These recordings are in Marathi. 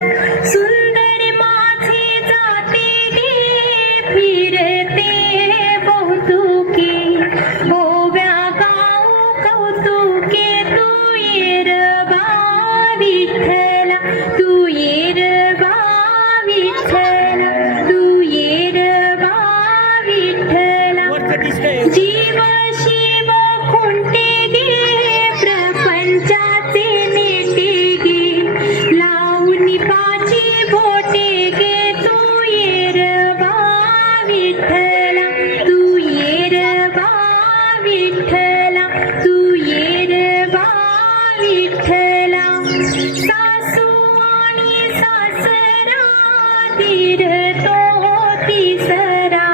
सुंदर माझे जाते गे फिरते बहुतुके ओव्या गाऊ कौतुके तू येर बा विठ्ठला तू येर बा विठ्ठला तू येर बा विठ्ठला जीव शिव खुंटे गे प्रपंचाचे नेटे गे लावून पाची बोटे गे तू येर बा विठ्ठला तू येर बा विठ्ठला तू येर बा विठ्ठला सासू आणि सासरा दीर तो तिसरा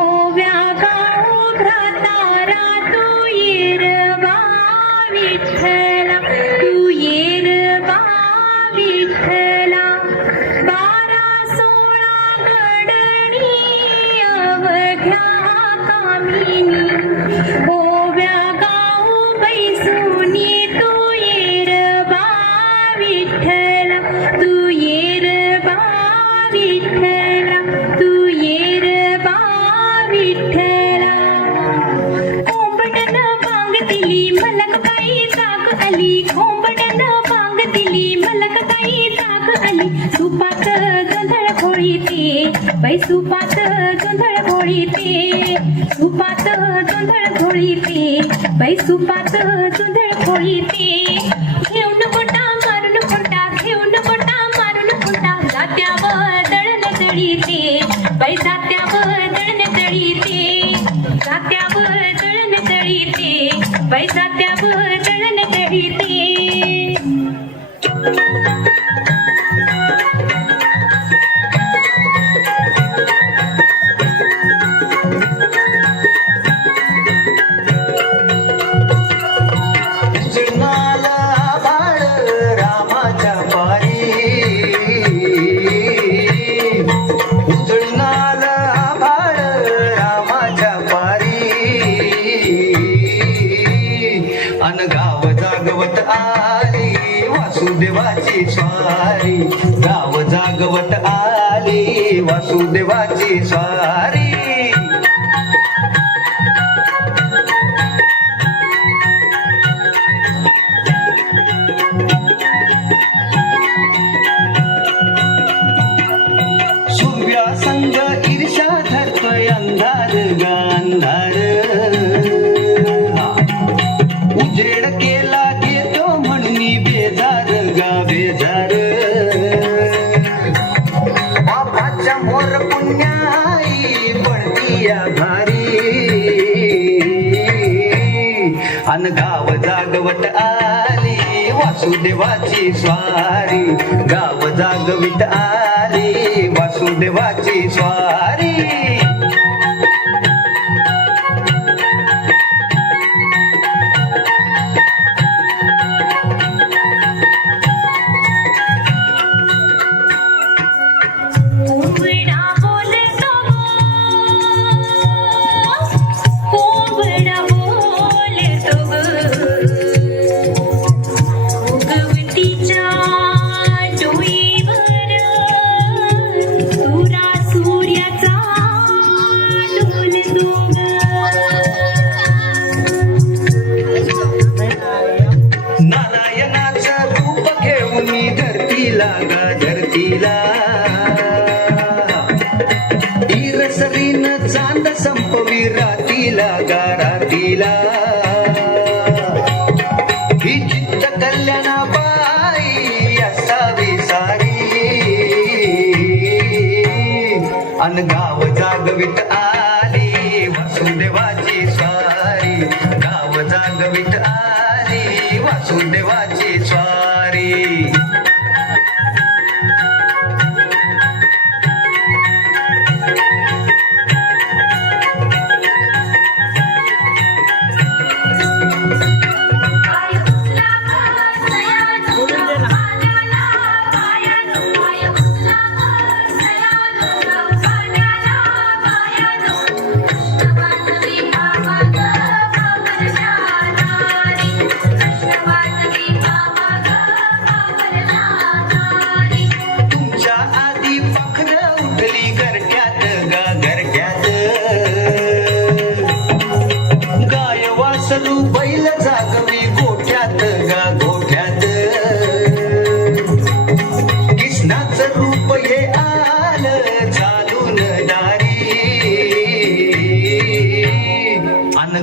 ओव्या गाऊ भ्रातारा तू येर बा विठ्ठला तू येर बा विठ्ठला 12-16 गडणी अवघ्या कामिनी ओव्या गाऊ बैसुनी तू येर बा विठ्ठला तू येर बा विठ्ठला तू येर बा विठ्ठला कोंबडन बांग दिली मलकबाई जाग आली कोंबडन बांग दिली मलकबाई जाग आली सुपात गोंधळ घोळीते बाई सुपात गोंधळ घोळीते सुपात गोंधळ घोळीते बाई सुपात गोंधळ घोळीते घेऊन गोटा मारून खोटा घेऊन गोटा मारून खोटा जात्यावर दळण दळीते बाई जात्यावर दळण दळीते जात्यावर दळण दळीते बाई जात्यावर दळण दळीते उजळणाला आभाळ रामाच्या पारी उजळणाला आभाळ रामाच्या पारी अन गाव जागवत आली वासुदेवाची स्वारी गाव जागवत आली वासुदेवाची स्वारी सूर्या संग ईर्षा धरतोय अंधार गांधार उजेड केला घेतो म्हणून बेजार गा बेजार बापाच्या मोर पुण्याई पडती या भारी अन गाव जागवत आली वासुदेवाची स्वारी गाव जागवित आली वासुदेवाची स्वारी कोंबडा बोलतो कोंबडा बोलतो उगवतीच्या डोईवर तुरा सूर्याचा डोलतो नारायणाचं रूप घेऊन धरतीला गा धरतीला ईरसरीन चांद संपवी रातीला गा रातीला ही चित्त कल्याणाबाई असावी सारी अन गाव जागवित आली वासुदेवाची स्वारी गाव जागवित आली वासुदेवाची स्वारी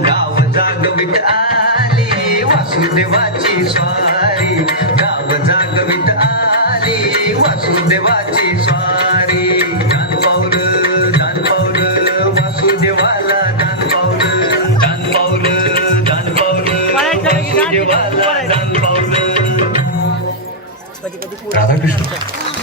गाव जागवित आली वासुदेवाची स्वारी गाव जागवित आली वासुदेवाची स्वारी दान पावलं वासुदेवाला दान पावलं वासुदेवाला दान पावलं राधाकृष्ण